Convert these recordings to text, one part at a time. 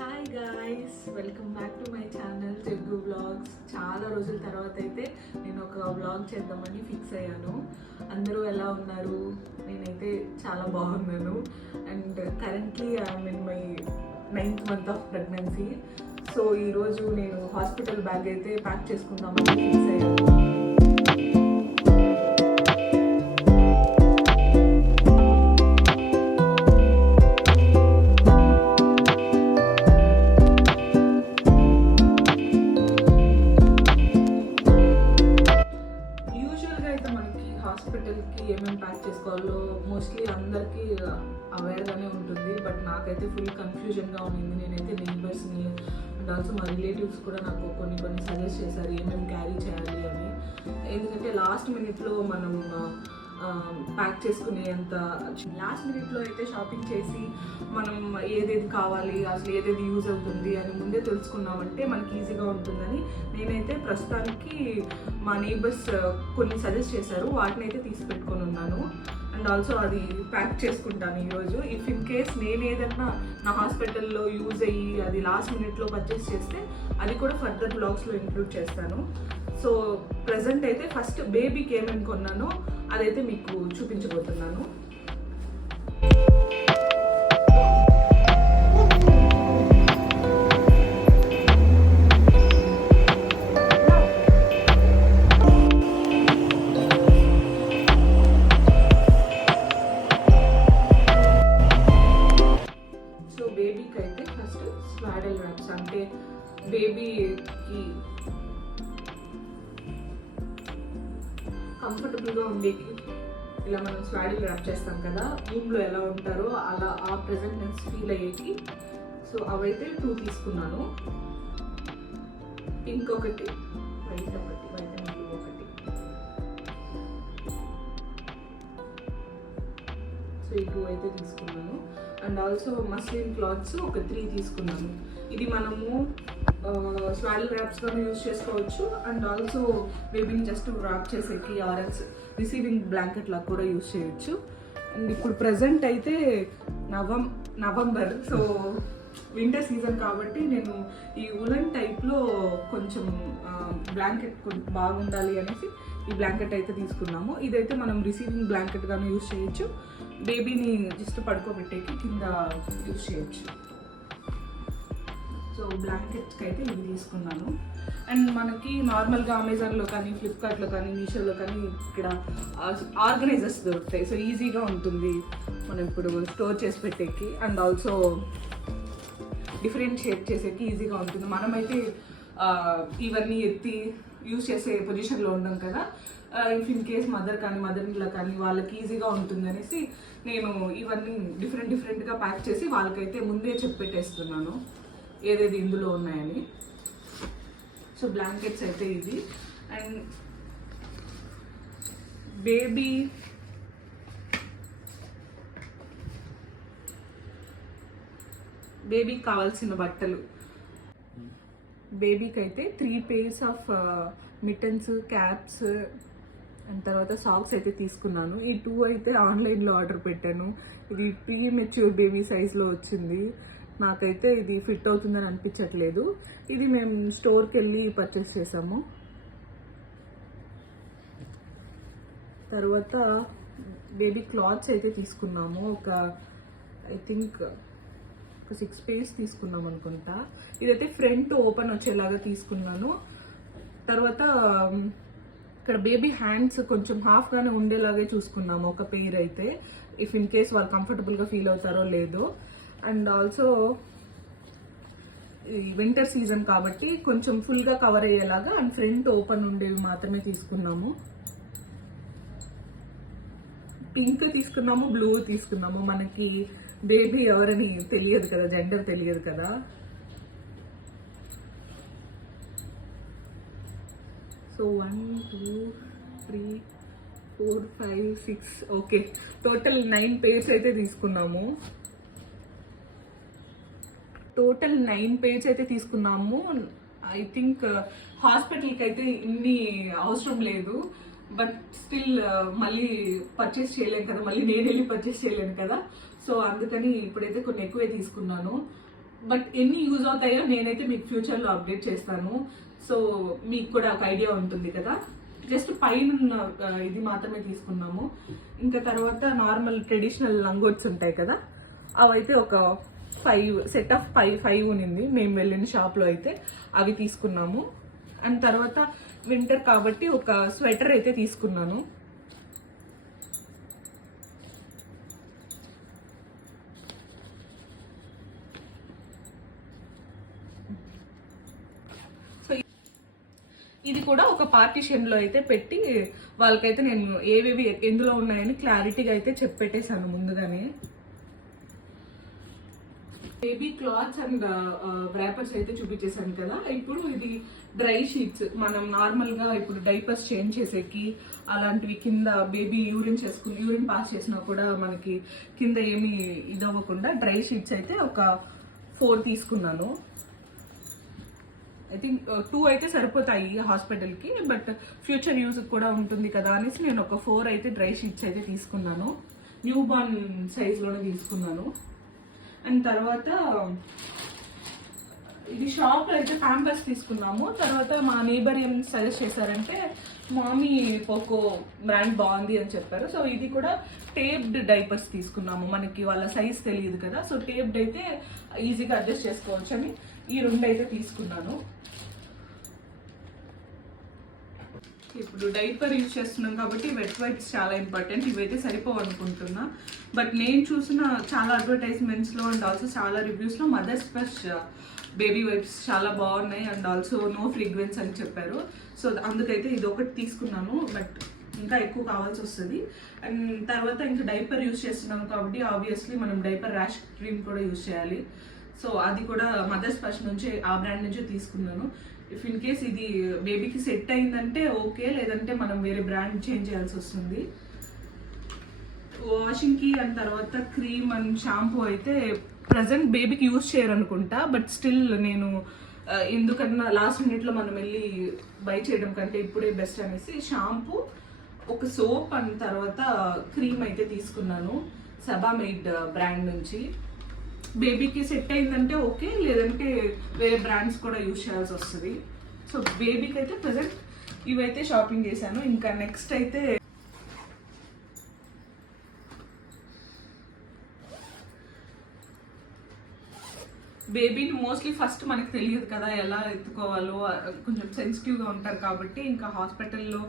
Hi guys, welcome back to my channel Telugu vlogs. చాలా రోజుల తర్వాత అయితే నేను ఒక వ్లాగ్ చేద్దామని ఫిక్స్ అయ్యాను. అందరూ ఎలా ఉన్నారు? నేనైతే చాలా బాగున్నాను. And currently I'm in my 9th month of pregnancy. So ఈరోజు నేను హాస్పిటల్ బ్యాగ్ అయితే ప్యాక్ చేసుకుందామని ఫిక్స్ అయ్యాను. హాస్పిటల్కి ఏమేమి ప్యాక్ చేసుకోవాలో మోస్ట్లీ అందరికీ అవేర్గానే ఉంటుంది, బట్ నాకైతే ఫుల్ కన్ఫ్యూజన్గా ఉంది. నేనైతే నేబర్స్ని అండ్ ఆల్సో మా రిలేటివ్స్ కూడా నాకు కొన్ని సజెస్ట్ చేశారు ఏమేమి క్యారీ చేయాలి అని. ఎందుకంటే లాస్ట్ మినిట్లో మనం ప్యాక్ చేసుకునేంత లాస్ట్ మినిట్లో అయితే షాపింగ్ చేసి మనం ఏదేది కావాలి, అసలు ఏదేది యూజ్ అవుతుంది అని ముందే తెలుసుకున్నామంటే మనకి ఈజీగా ఉంటుందని నేనైతే ప్రస్తుతానికి మా నేబర్స్ కొన్ని సజెస్ట్ చేశారు, వాటిని అయితే తీసి పెట్టుకొని ఉన్నాను. అండ్ ఆల్సో అది ప్యాక్ చేసుకుంటాను ఈరోజు. ఇఫ్ ఇన్ కేస్ నేను ఏదన్నా నా హాస్పిటల్లో యూజ్ అయ్యి అది లాస్ట్ మినిట్లో పర్చేస్ చేస్తే అది కూడా ఫర్దర్ బ్లాగ్స్లో ఇంక్లూడ్ చేస్తాను. సో ప్రజెంట్ అయితే ఫస్ట్ బేబీకి ఏమేమి కొన్నానో అదైతే మీకు చూపించబోతున్నాను. సో బేబీకి అయితే ఫస్ట్ స్వాడల్ ర్యాప్స్, అంటే బేబీకి కంఫర్టబుల్గా ఉండేకి ఇలా మనం స్వాడల్ ర్యాప్ చేస్తాం కదా, రూమ్లో ఎలా ఉంటారో అలా ఆ ప్రెజెంట్నెస్ ఫీల్ అయ్యేకి. సో అవైతే 2 తీసుకున్నాను. పింక్ ఒకటి, వైట్ ఒకటి, వైట్ అండ్ బ్లూ ఒకటి. సో ఈ 2 అయితే తీసుకున్నాను. అండ్ ఆల్సో మస్లిన్ క్లాత్స్ ఒక 3 తీసుకున్నాను. ఇది మనము స్వాడల్ ర్యాప్స్గాను యూజ్ చేసుకోవచ్చు అండ్ ఆల్సో బేబీని జస్ట్ ర్యాప్ చేసేకి ఆర్ఎల్స్ రిసీవింగ్ బ్లాంకెట్ లాగా కూడా యూజ్ చేయొచ్చు. అండ్ ఇప్పుడు ప్రజెంట్ అయితే నవంబర్, సో వింటర్ సీజన్ కాబట్టి నేను ఈ ఉలన్ టైప్లో కొంచెం బ్లాంకెట్ బాగుండాలి అనేసి ఈ బ్లాంకెట్ అయితే తీసుకున్నాము. ఇదైతే మనం రిసీవింగ్ బ్లాంకెట్గాను యూజ్ చేయొచ్చు, బేబీని జస్ట్ పడుకోబెట్టేకి కింద యూజ్ చేయొచ్చు. సో బ్లాంకెట్స్కి అయితే ఇవి తీసుకున్నాను. అండ్ మనకి నార్మల్గా అమెజాన్లో కానీ ఫ్లిప్కార్ట్లో కానీ మీషోలో కానీ ఇక్కడ ఆర్గనైజర్స్ దొరుకుతాయి. సో ఈజీగా ఉంటుంది మనం ఇప్పుడు స్టోర్ చేసి పెట్టేకి అండ్ ఆల్సో డిఫరెన్షియేట్ చేసేకి ఈజీగా ఉంటుంది. మనమైతే ఇవన్నీ ఎత్తి యూజ్ చేసే పొజిషన్లో ఉండం కదా. If in case mother in law కానీ వాళ్ళకి ఈజీగా ఉంటుంది అనేసి నేను ఇవన్నీ డిఫరెంట్గా ప్యాక్ చేసి వాళ్ళకైతే ముందే చెప్పెట్టేస్తున్నాను ఏదేది ఇందులో ఉన్నాయని. సో బ్లాంకెట్స్ అయితే ఇది. అండ్ బేబీకి కావాల్సిన బట్టలు, బేబీకి అయితే 3 pairs of mittens, caps and తర్వాత సాక్స్ అయితే తీసుకున్నాను. ఈ 2 అయితే ఆన్లైన్లో ఆర్డర్ పెట్టాను. ఇది ప్రీమెచ్యూర్ బేబీ సైజ్లో వచ్చింది. నాకైతే ఇది ఫిట్ అవుతుందని అనిపించట్లేదు. ఇది మేము స్టోర్కి వెళ్ళి పర్చేస్ చేసాము. తర్వాత బేబీ క్లాత్స్ అయితే తీసుకున్నాము. ఐ థింక్ 6 pairs తీసుకున్నాం అనుకుంటా. ఇదైతే ఫ్రంట్ ఓపెన్ వచ్చేలాగా తీసుకున్నాను. తర్వాత ఇక్కడ బేబీ హ్యాండ్స్ కొంచెం హాఫ్గానే ఉండేలాగే చూసుకున్నాము ఒక పెయిర్ అయితే, ఇఫ్ ఇన్ కేస్ వాళ్ళు కంఫర్టబుల్గా ఫీల్ అవుతారో లేదో. అండ్ ఆల్సో వింటర్ సీజన్ కాబట్టి కొంచెం ఫుల్గా కవర్ అయ్యేలాగా అండ్ ఫ్రంట్ ఓపెన్ ఉండేవి మాత్రమే తీసుకున్నాము. పింక్ తీసుకున్నాము, బ్లూ తీసుకున్నాము. మనకి బేబీ ఎవరని తెలియదు కదా, జెండర్ తెలియదు కదా. సో 1 2 3 4 5 6 ఓకే, టోటల్ 9 pairs అయితే తీసుకున్నాము. టోటల్ 9 pairs అయితే తీసుకున్నాము. ఐ థింక్ హాస్పిటల్కి అయితే ఇన్ని అవసరం లేదు, బట్ స్టిల్ మళ్ళీ పర్చేస్ చేయలేను కదా, మళ్ళీ నేను వెళ్ళి పర్చేస్ చేయలేను కదా. సో అందుకని ఇప్పుడైతే కొన్ని ఎక్కువే తీసుకున్నాను. బట్ ఎన్ని యూజ్ అవుతాయో నేనైతే మీకు ఫ్యూచర్లో అప్డేట్ చేస్తాను. సో మీకు కూడా ఒక ఐడియా ఉంటుంది కదా. జస్ట్ పైన ఇది మాత్రమే తీసుకున్నాము. ఇంకా తర్వాత నార్మల్ ట్రెడిషనల్ లంగోట్స్ ఉంటాయి కదా, అవైతే ఒక 5 సెట్ ఆఫ్ 5 ఉన్నింది మేము వెళ్ళిన షాప్లో అయితే, అవి తీసుకున్నాము. అండ్ తర్వాత వింటర్ కాబట్టి ఒక స్వెటర్ అయితే తీసుకున్నాను. సో ఇది కూడా ఒక పార్టీషన్లో అయితే పెట్టి వాళ్ళకైతే నేను ఏవేవి ఎందులో ఉన్నాయని క్లారిటీగా అయితే చెప్పెట్టేశాను ముందుగానే. బేబీ క్లాత్స్ అండ్ ర్యాపర్స్ అయితే చూపించేసాను కదా. ఇప్పుడు ఇది డ్రై షీట్స్. మనం నార్మల్గా ఇప్పుడు డైపర్స్ చేంజ్ చేసేకి అలాంటివి కింద బేబీ యూరిన్ పాస్ చేసినా కూడా మనకి కింద ఏమి ఇదవ్వకుండా డ్రై షీట్స్ అయితే ఒక 4 తీసుకున్నాను. ఐ థింక్ 2 అయితే సరిపోతాయి హాస్పిటల్కి, బట్ ఫ్యూచర్ యూజ్ కూడా ఉంటుంది కదా అనేసి నేను ఒక 4 అయితే డ్రై షీట్స్ అయితే తీసుకున్నాను. న్యూ బార్న్ సైజ్లోనే తీసుకున్నాను. అండ్ తర్వాత ఇది షాప్లో అయితే ప్యాంపర్స్ తీసుకున్నాము. తర్వాత మా నేబర్ ఏం సజెస్ట్ చేశారంటే మామీ పోకో బ్రాండ్ బాగుంది అని చెప్పారు. సో ఇది కూడా టేప్డ్ డైపర్స్ తీసుకున్నాము. మనకి వాళ్ళ సైజ్ తెలియదు కదా, సో టేప్డ్ అయితే ఈజీగా అడ్జస్ట్ చేసుకోవచ్చు అని ఈ 2 అయితే తీసుకున్నాను. ఇప్పుడు డైపర్ యూజ్ చేస్తున్నాం కాబట్టి వెట్ వైప్స్ చాలా ఇంపార్టెంట్. ఇవైతే సరిపోవు అనుకుంటున్నా, బట్ నేను చూసిన చాలా అడ్వర్టైజ్మెంట్స్లో అండ్ ఆల్సో చాలా రివ్యూస్లో మదర్స్ ఫ్రెష్ బేబీ వైప్స్ చాలా బాగున్నాయి అండ్ ఆల్సో నో ఫ్రీగ్రెన్స్ అని చెప్పారు. సో అందుకైతే ఇది ఒకటి తీసుకున్నాను, బట్ ఇంకా ఎక్కువ కావాల్సి వస్తుంది. అండ్ తర్వాత ఇంకా డైపర్ యూజ్ చేస్తున్నాం కాబట్టి ఆబ్వియస్లీ మనం డైపర్ ర్యాష్ క్రీమ్ కూడా యూజ్ చేయాలి. సో అది కూడా మదర్స్ ఫ్రెష్ నుంచి ఆ బ్రాండ్ నుంచి తీసుకున్నాను. ఇఫ్ ఇన్ కేస్ ఇది బేబీకి సెట్ అయిందంటే ఓకే, లేదంటే మనం వేరే బ్రాండ్ చేంజ్ చేయాల్సి వస్తుంది. వాషింగ్కి అండ్ తర్వాత క్రీమ్ అండ్ షాంపూ అయితే ప్రజెంట్ బేబీకి యూజ్ చేయరు అనుకుంటా, బట్ స్టిల్ నేను ఎందుకన్నా లాస్ట్ మినిట్లో మనం వెళ్ళి బై చేయడం కంటే ఇప్పుడే బెస్ట్ అనేసి షాంపూ, ఒక సోప్ అండ్ తర్వాత క్రీమ్ అయితే తీసుకున్నాను సబామెయిడ్ బ్రాండ్ నుంచి. బేబీకి సెట్ అయిందంటే ఓకే, లేదంటే వేరే బ్రాండ్స్ కూడా యూజ్ చేయాల్సి వస్తుంది. సో బేబీకి అయితే ప్రజెంట్ ఇవైతే షాపింగ్ చేశాను. ఇంకా నెక్స్ట్ అయితే బేబీని మోస్ట్లీ ఫస్ట్ మనకు తెలియదు కదా ఎలా ఎత్తుకోవాలో, కొంచెం సెన్సిటివ్గా ఉంటారు కాబట్టి ఇంకా హాస్పిటల్లో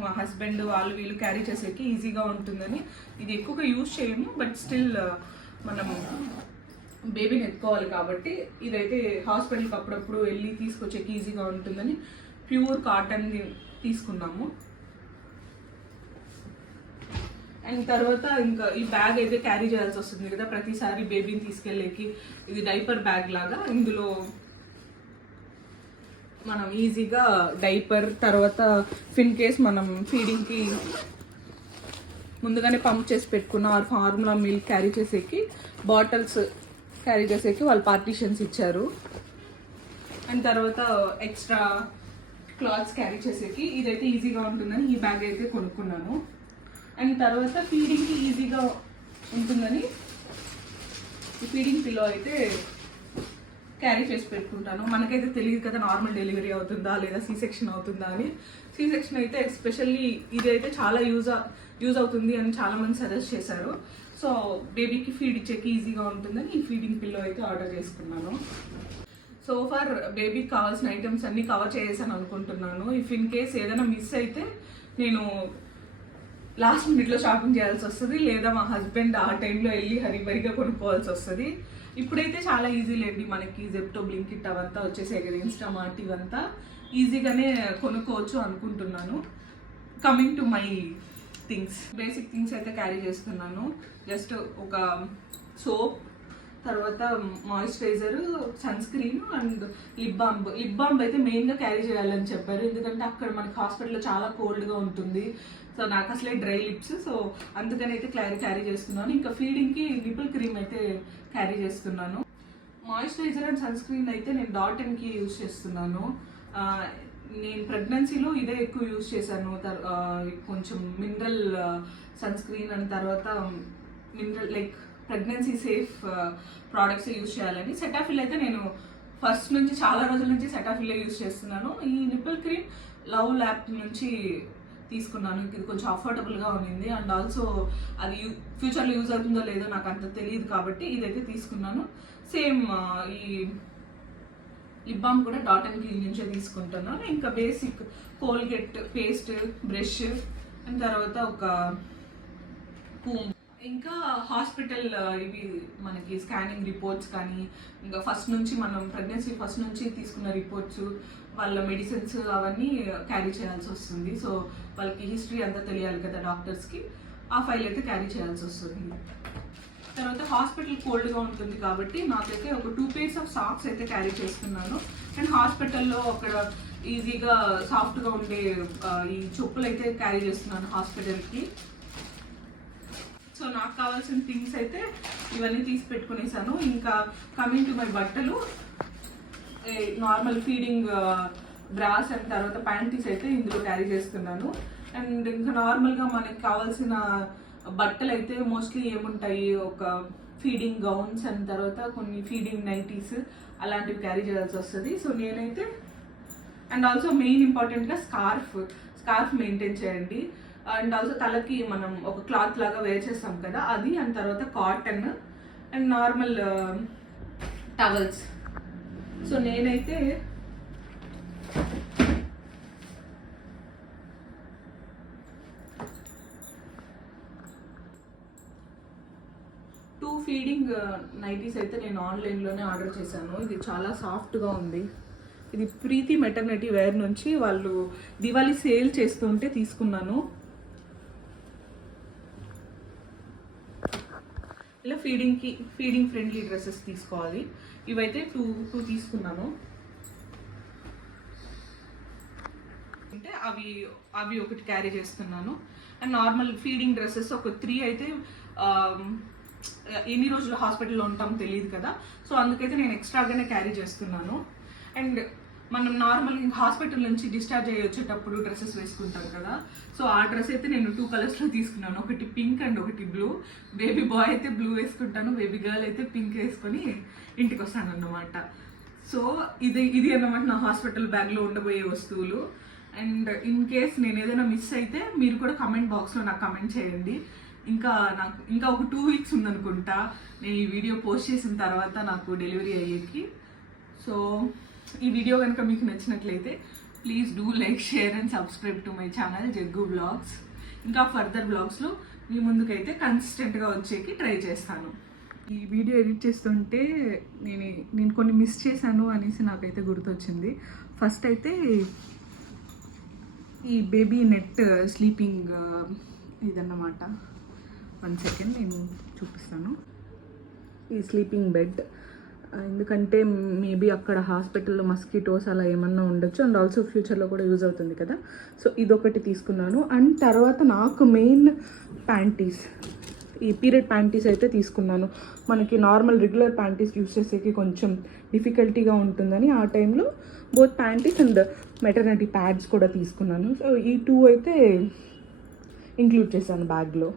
మా హస్బెండ్ వాళ్ళు వీళ్ళు క్యారీ చేసేకి ఈజీగా ఉంటుందని ఇది ఎక్కువగా యూజ్ చేయము, బట్ స్టిల్ మనం బేబీని ఎత్తుకోవాలి కాబట్టి ఇదైతే హాస్పిటల్కి అప్పుడప్పుడు వెళ్ళి తీసుకొచ్చేకి ఈజీగా ఉంటుందని ప్యూర్ కాటన్ తీసుకున్నాము. అండ్ తర్వాత ఇంకా ఈ బ్యాగ్ అయితే క్యారీ చేయాల్సి వస్తుంది కదా ప్రతిసారి బేబీని తీసుకెళ్ళేకి. ఇది డైపర్ బ్యాగ్ లాగా, ఇందులో మనం ఈజీగా డైపర్, తర్వాత ఇన్ కేస్ మనం ఫీడింగ్కి ముందుగానే పంప్ చేసి పెట్టుకున్న ఫార్ములా మిల్క్ క్యారీ చేసేకి, బాటిల్స్ క్యారీ చేసేకి వాళ్ళు పార్టీషన్స్ ఇచ్చారు. అండ్ తర్వాత ఎక్స్ట్రా క్లాత్స్ క్యారీ చేసేకి ఇదైతే ఈజీగా ఉంటుందని ఈ బ్యాగ్ అయితే కొనుక్కున్నాను. అండ్ తర్వాత ఫీడింగ్కి ఈజీగా ఉంటుందని ఈ ఫీడింగ్ పిల్లో అయితే క్యారీ చేసి పెట్టుకుంటాను. మనకైతే తెలియదు కదా నార్మల్ డెలివరీ అవుతుందా లేదా సి సెక్షన్ అవుతుందా అని. సి సెక్షన్ అయితే ఎస్పెషల్లీ ఇదైతే చాలా యూజ్ అవుతుంది అని చాలామంది సజెస్ట్ చేశారు. సో బేబీకి ఫీడ్ ఇచ్చేకి ఈజీగా ఉంటుందని ఈ ఫీడింగ్ పిల్లో అయితే ఆర్డర్ చేసుకున్నాను. సో ఫార్ బేబీకి కావాల్సిన ఐటమ్స్ అన్నీ కవర్ చేసాను అనుకుంటున్నాను. ఇఫ్ ఇన్ కేస్ ఏదైనా మిస్ అయితే నేను లాస్ట్ మినిట్లో షాపింగ్ చేయాల్సి వస్తుంది, లేదా మా హస్బెండ్ ఆ టైంలో వెళ్ళి హరిబరిగా కొనుక్కోవాల్సి వస్తుంది. ఇప్పుడైతే చాలా ఈజీ లేండి, మనకి జెప్టో, బ్లింకిట్ అవంతా వచ్చేసాయి కదా, ఇన్స్టామార్ట్ ఇవంతా ఈజీగానే కొనుక్కోవచ్చు అనుకుంటున్నాను. Coming to my things, basic things అయితే క్యారీ చేస్తున్నాను. జస్ట్ ఒక సోప్, తర్వాత moisturiser, sunscreen and lip బాంబ్. లిప్ బాంబ్ అయితే మెయిన్గా క్యారీ చేయాలని చెప్పారు, ఎందుకంటే అక్కడ మనకి హాస్పిటల్లో చాలా కోల్డ్గా ఉంటుంది. సో నాకు అసలే డ్రై లిప్స్, సో అందుకని అయితే క్యారీ చేస్తున్నాను. ఇంకా ఫీడింగ్కి నిపుల్ క్రీమ్ అయితే క్యారీ చేస్తున్నాను. మాయిశ్చరైజర్ అండ్ సన్ స్క్రీన్ అయితే నేను .nకి యూజ్ చేస్తున్నాను. నేను ప్రెగ్నెన్సీలో ఇదే ఎక్కువ యూజ్ చేశాను. కొంచెం మినరల్ సన్ స్క్రీన్ అండ్ తర్వాత mineral like pregnancy safe products use చేయాలని. సెటాఫిల్ అయితే నేను ఫస్ట్ నుంచి చాలా రోజుల నుంచి సెటాఫిల్ యూజ్ చేస్తున్నాను. ఈ నిపుల్ క్రీమ్ లవ్ ల్యాబ్ నుంచి తీసుకున్నాను. ఇది కొంచెం అఫోర్డబుల్గా ఉన్నింది అండ్ ఆల్సో అది ఫ్యూచర్లో యూజ్ అవుతుందో లేదో నాకు అంత తెలియదు కాబట్టి ఇదైతే తీసుకున్నాను. సేమ్ ఈ లిప్ బామ్ కూడా డాట్ అండ్ క్లీన్ నుంచే తీసుకుంటున్నాను. ఇంకా basic Colgate paste, brush and తర్వాత ఒక కూమ్, ఇంకా హాస్పిటల్ ఇవి మనకి స్కానింగ్ రిపోర్ట్స్ కానీ, ఇంకా ఫస్ట్ నుంచి మనం ప్రెగ్నెన్సీ ఫస్ట్ నుంచి తీసుకున్న రిపోర్ట్స్, వాళ్ళ మెడిసిన్స్ అవన్నీ క్యారీ చేయాల్సి వస్తుంది. సో వాళ్ళకి హిస్టరీ అంతా తెలియాలి కదా డాక్టర్స్కి, ఆ ఫైల్ అయితే క్యారీ చేయాల్సి వస్తుంది. తర్వాత హాస్పిటల్ కోల్డ్గా ఉంటుంది కాబట్టి నాకైతే ఒక 2 pairs ఆఫ్ సాక్స్ అయితే క్యారీ చేస్తున్నాను. అండ్ హాస్పిటల్లో అక్కడ ఈజీగా సాఫ్ట్గా ఉండే ఈ చెప్పులు అయితే క్యారీ చేస్తున్నాను హాస్పిటల్కి. సో నాకు కావాల్సిన థింగ్స్ అయితే ఇవన్నీ తీసి పెట్టుకునేసాను. ఇంకా కమింగ్ టు మై బట్టలు, నార్మల్ ఫీడింగ్ బ్రాస్ అండ్ తర్వాత ప్యాంటీస్ అయితే ఇందులో క్యారీ చేస్తున్నాను. అండ్ ఇంకా నార్మల్గా మనకి కావాల్సిన బట్టలు అయితే మోస్ట్లీ ఏముంటాయి, ఒక ఫీడింగ్ గౌన్స్ అండ్ తర్వాత కొన్ని ఫీడింగ్ నైటీస్ అలాంటివి క్యారీ చేయాల్సి వస్తుంది. సో నేనైతే అండ్ ఆల్సో మెయిన్ ఇంపార్టెంట్గా స్కార్ఫ్ మెయింటైన్ చేయండి. అండ్ ఆల్సో తలకి మనం ఒక క్లాత్ లాగా వేర్ చేస్తాం కదా అది, అండ్ తర్వాత cotton and normal towels. So నేనైతే ఫీడింగ్ నైటీస్ అయితే నేను ఆన్లైన్లోనే ఆర్డర్ చేశాను. ఇది చాలా సాఫ్ట్గా ఉంది. ఇది ప్రీతి మెటర్నిటీ వేర్ నుంచి వాళ్ళు దివాళీ సేల్ చేస్తుంటే తీసుకున్నాను. ఇలా ఫీడింగ్ ఫ్రెండ్లీ డ్రెస్సెస్ తీసుకోవాలి. ఇవైతే టూ తీసుకున్నాను. అంటే అవి ఒకటి క్యారీ చేస్తున్నాను. అండ్ నార్మల్ ఫీడింగ్ డ్రెస్సెస్ ఒక 3 అయితే ఎన్ని రోజులు హాస్పిటల్లో ఉంటాం తెలియదు కదా, సో అందుకైతే నేను ఎక్స్ట్రాగానే క్యారీ చేస్తున్నాను. అండ్ మనం నార్మల్ హాస్పిటల్ నుంచి డిశ్చార్జ్ అయ్యి వచ్చేటప్పుడు డ్రెస్సెస్ వేసుకుంటాం కదా, సో ఆ డ్రెస్ అయితే నేను 2 కలర్స్లో తీసుకున్నాను. ఒకటి పింక్ అండ్ ఒకటి బ్లూ. బేబీ బాయ్ అయితే బ్లూ వేసుకుంటాను, బేబీ గర్ల్ అయితే పింక్ వేసుకొని ఇంటికి వస్తాను అన్నమాట. సో ఇది అన్నమాట నా హాస్పిటల్ బ్యాగ్లో ఉండబోయే వస్తువులు. అండ్ ఇన్ కేస్ నేను ఏదైనా మిస్ అయితే మీరు కూడా కమెంట్ బాక్స్లో నాకు కమెంట్ చేయండి. నాకు ఒక 2 weeks ఉందనుకుంటా నేను ఈ వీడియో పోస్ట్ చేసిన తర్వాత నాకు డెలివరీ అయ్యేకి. సో ఈ వీడియో కనుక మీకు నచ్చినట్లయితే please do like, share and subscribe to my channel Jaggu vlogs. ఇంకా ఫర్దర్ వ్లాగ్స్లో మీ ముందుకైతే కన్సిస్టెంట్గా వచ్చేకి ట్రై చేస్తాను. ఈ వీడియో ఎడిట్ చేస్తుంటే నేను కొన్ని మిస్ చేశాను అనేసి నాకైతే గుర్తొచ్చింది. ఫస్ట్ అయితే ఈ బేబీ నెట్ స్లీపింగ్ ఇదన్నమాట. 1 second నేను చూపిస్తాను. ఈ స్లీపింగ్ బెడ్, ఎందుకంటే మేబీ అక్కడ హాస్పిటల్లో మస్కిటోస్ అలా ఏమన్నా ఉండొచ్చు అండ్ ఆల్సో ఫ్యూచర్లో కూడా యూజ్ అవుతుంది కదా, సో ఇదొకటి తీసుకున్నాను. అండ్ తర్వాత నాకు మెయిన్ ప్యాంటీస్, ఈ పీరియడ్ ప్యాంటీస్ అయితే తీసుకున్నాను. మనకి నార్మల్ రెగ్యులర్ ప్యాంటీస్ యూజ్ చేసేకి కొంచెం డిఫికల్టీగా ఉంటుందని ఆ టైంలో both panties and maternity pads కూడా తీసుకున్నాను. సో ఈ 2 అయితే ఇంక్లూడ్ చేశాను బ్యాగ్లో.